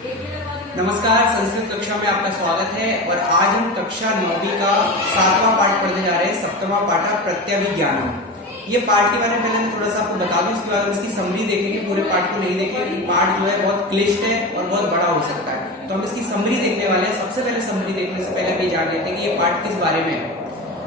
नमस्कार, संस्कृत कक्षा में आपका स्वागत है। और आज हम कक्षा 9वीं का 7वां पाठ पढ़ने जा रहे हैं। 7वां पाठ प्रत्यभिज्ञानम। ये पाठ के बारे में पहले मैं थोड़ा सा आपको बता दूं, उसके बाद हम इसकी समरी देखेंगे। पूरे पाठ को नहीं देखेंगे, ये पाठ जो है बहुत क्लिष्ट है और बहुत बड़ा हो सकता है, तो हम इसकी समरी देखने वाले हैं। सबसे पहले समरी देखने से पहले हम जान लेते हैं कि ये पाठ किस बारे में है।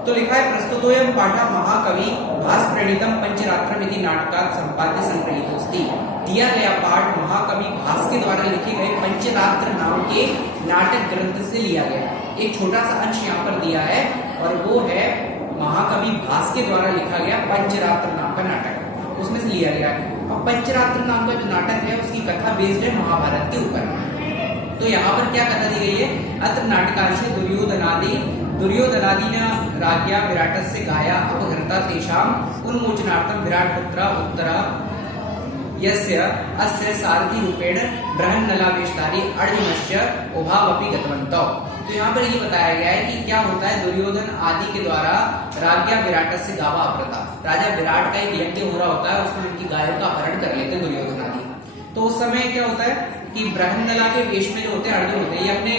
तो लिखा है, प्रस्तुतोयम पाठः महाकवि भास प्रणीतम पंचरात्रमिति नाटकात् संपाद्य संग्रहीतोस्ति। दिया गया पाठ महाकवि भास के द्वारा लिखे गए पंचरात्र नाम के नाटक ग्रंथ से लिया गया। एक छोटा सा अंश यहाँ पर दिया है और वो है महाकवि भास के द्वारा लिखा गया पंचरात्र नाम का नाटक, उसमें से लिया गया है। और पंचरात्र नाम का जो नाटक है उसकी कथा बेस्ड है महाभारत के ऊपर। तो यहाँ पर क्या कथा दी गई है, अत्र नाटकांश दुर्योधनादि ने राज्ञा विराटस्य गाया अपहृता तेषां उन्मोचनार्थं विराट पुत्र उत्तरा यस्य अस्य सारथी रूपेण बृहन्नलावेशधारी अर्जुनस्य उभावपि गतवन्तौ। तो यहाँ पर ये बताया गया है कि क्या होता है, दुर्योधन आदि के द्वारा राज्ञा विराटस्य गावा अपहृता, राजा विराट का एक यज्ञ हो रहा होता है, उसमें उनकी गायों का अपहरण कर लेते हैं दुर्योधन आदि। तो उस समय क्या होता है कि बृहन्नला के वेश में जो होते हैं अर्जुन होते हैं, ये अपने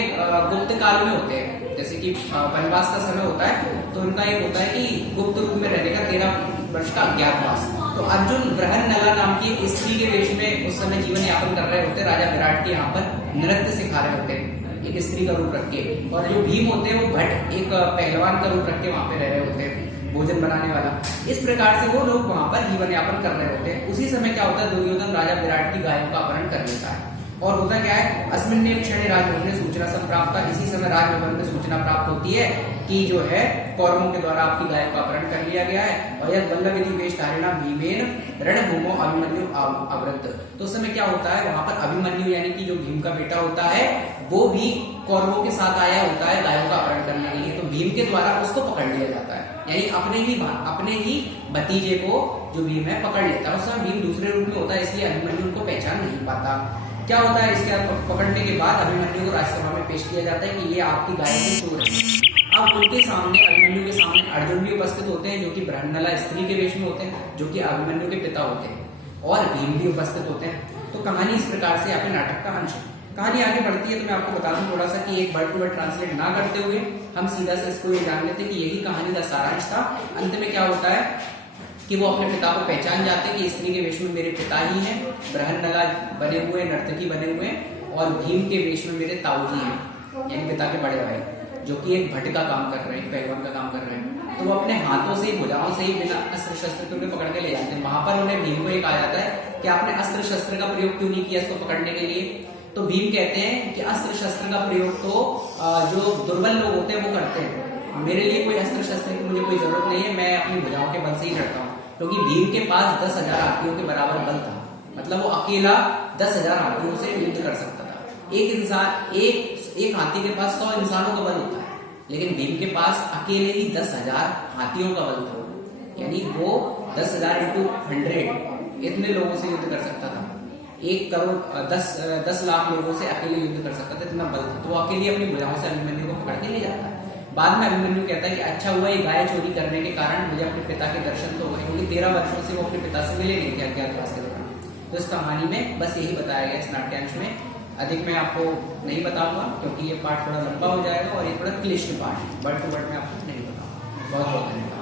गुप्त काल में होते हैं। जैसे कि वनवास का समय होता है तो उनका एक होता है कि गुप्त रूप में रहने का 13 वर्ष का अज्ञातवास। तो अर्जुन बृहन्नला नाम की एक स्त्री के वेश में उस समय जीवन यापन कर रहे होते हैं। राजा विराट के यहाँ पर नृत्य सिखा रहे होते हैं एक स्त्री का रूप रख के, और जो भीम होते हैं वो भट्ट एक पहलवान का रूप रख के वहां पे रह रहे होते हैं, भोजन बनाने वाला। इस प्रकार से वो लोग वहां पर जीवन यापन कर रहे होते हैं। उसी समय क्या होता है, दुर्योधन राजा विराट की गायों का अपहरण कर लेता है। और होता क्या है, अस्मिन्नेव क्षणे राजभवन में सूचना संप्राप्ता, इसी समय राजभवन में सूचना प्राप्त होती है कि जो है कौरवों के द्वारा आपकी गायों का अपहरण कर लिया गया है। और यह वल्लभिधि वेशधारिणा भीमेन रणभूमो अभिमन्यु अवृत। तो उस समय क्या होता है, वहां पर अभिमन्यु यानी कि जो भीम का बेटा होता है वो भी कौरवों के साथ आया होता है गायों का अपहरण करने के लिए। तो भीम के द्वारा उसको पकड़ लिया जाता है, यानी अपने ही भतीजे को जो भीम है पकड़ लेता है। उस समय भीम दूसरे रूप में होता है, इसलिए अभिमन्यु उनको पहचान नहीं पाता। क्या होता है, इसके पकड़ने के बाद अभिमन्यु को राज्यसभा में पेश किया जाता है कि ये आपकी गाय के चोर है। अब उनके सामने, अभिमन्यु के सामने अर्जुन भी उपस्थित होते हैं जो कि बृहन्नला स्त्री के वेश में होते हैं, जो कि अभिमन्यु के पिता होते हैं, और भीम भी उपस्थित होते हैं। तो कहानी इस प्रकार से आपके नाटक का अंश है। कहानी आगे बढ़ती है तो मैं आपको बता दूं थोड़ा सा कि एक वर्ड टू वर्ड ट्रांसलेट ना करते हुए हम सीधा से इसको ये जान लेते कि यही कहानी का सारांश था। अंत में क्या होता है कि वो अपने पिता को पहचान जाते हैं कि स्त्री के वेश में मेरे पिता ही हैं, बृहन्नला बने हुए नर्तकी बने हुए, और भीम के वेश में मेरे ताऊजी हैं, यानी पिता के बड़े भाई, जो कि एक भट्ट का काम कर रहे हैं, पहलवान का काम कर रहे हैं। तो वो अपने हाथों से, भुजाओं से ही बिना अस्त्र शस्त्र के उन्हें पकड़ के ले जाते हैं। वहां पर उन्हें भीम को एक आ जाता है कि आपने अस्त्र शस्त्र का प्रयोग क्यों नहीं किया इसको पकड़ने के लिए। तो भीम कहते हैं कि अस्त्र शस्त्र का प्रयोग तो जो दुर्बल लोग होते हैं वो करते हैं, मेरे लिए कोई अस्त्र शस्त्र की मुझे कोई जरूरत नहीं है, मैं अपनी भुजाओं के बल से ही लड़ता हूँ। क्योंकि भीम के पास 10,000 हाथियों के बराबर बल था, मतलब वो अकेला 10,000 हाथियों से युद्ध कर सकता था। एक हाथी के पास 100 इंसानों का बल होता है, लेकिन भीम के पास अकेले ही 10,000 हाथियों का बल था, यानी वो 10,000 × 100 इतने लोगों से युद्ध कर सकता था। 1 करोड़ 10 लाख लोगों से अकेले युद्ध कर सकता था, इतना बल था। तो वो अकेले अपनी भुजाओं से अभिमन्यु को पकड़ के ले जाता है। बाद में अभिमन्यु कहता है कि अच्छा हुआ ये गाय चोरी करने के कारण मुझे अपने पिता के दर्शन तो हुए, क्योंकि 13 वर्षों से वो अपने पिता से मिले नहीं थे अज्ञातवास के दौरान। तो इस कहानी में बस यही बताया गया इस नाट्यांश में। अधिक मैं आपको नहीं बताऊंगा क्योंकि ये पाठ थोड़ा लंबा हो जाएगा और ये थोड़ा क्लिष्ट पाठ है, वर्ड टू वर्ड में आपको नहीं बताऊंगा। बहुत बहुत धन्यवाद।